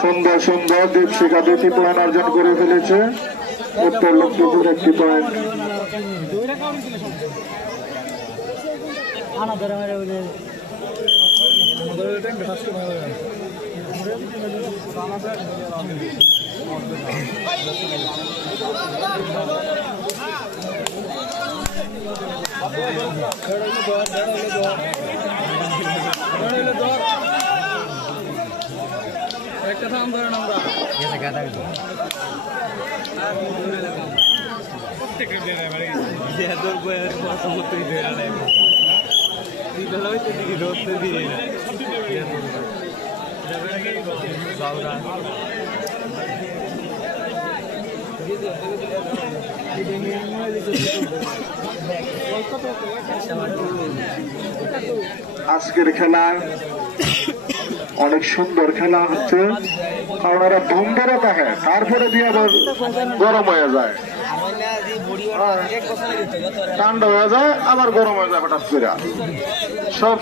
সুন্দর সুন্দর দীপশিখা 2টি পয়েন্ট অর্জন করে ফেলেছে। উত্তর লক্ষ্মীপুর 1টি পয়েন্ট। একটা থাম ধরেন আমরা আজকের খেলা অনেক সুন্দর খেলা হচ্ছে, কারণ ওরা ধুমধারা থাকে তারপরে দিয়ে আবার গরম হয়ে যায়, ঠান্ডা হয়ে যায় আবার গরম হয়ে যায় হঠাৎ করে সব।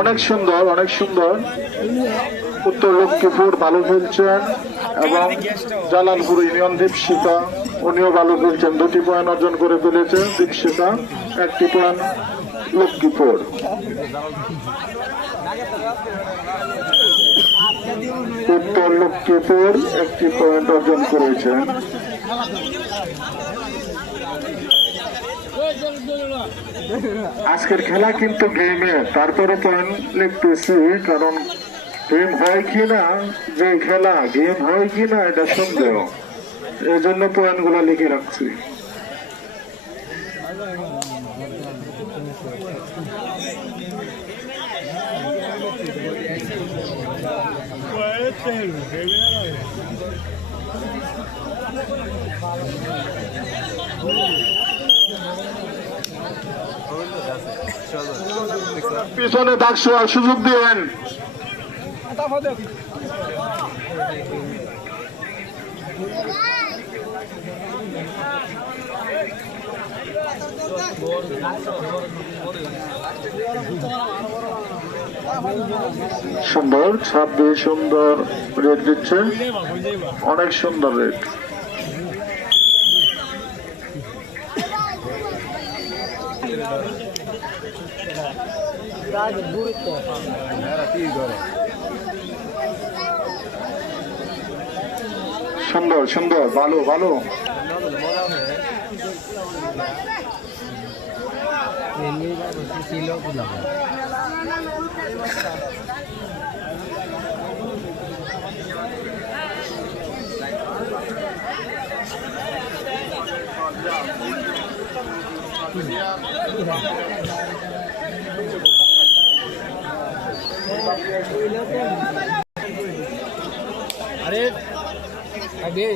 অনেক সুন্দর অনেক সুন্দর। উত্তর লক্ষ্মীপুর ভালো খেলছেন এবং জালালপুর ইউনিয়ন দীপশিখা উনিও ভালো খেলছেন। 2টি পয়েন্ট অর্জন করে ফেলেছে দীপশিখা, 1টি পয়েন্ট লক্ষ্মীপুর। উত্তর লক্ষ্মীপুর 1টি পয়েন্ট অর্জন করেছেন। আজকের খেলা কিন্তু গেমে, তারপরে পয়েন্ট লিখতেছি, কারণ গেম হয় কিনা, যে খেলা গেম হয় কিনা এটা সন্দেহ, এই জন্য পয়েন্ট গুলা লিখে রাখছি। পিছনে দাগ শোয়ার সুযোগ দিবেন। সুন্দর 26 সুন্দর রেট দিচ্ছে, অনেক সুন্দর রেট। সুন্দর সুন্দর ভালো ভালো। अरे आगे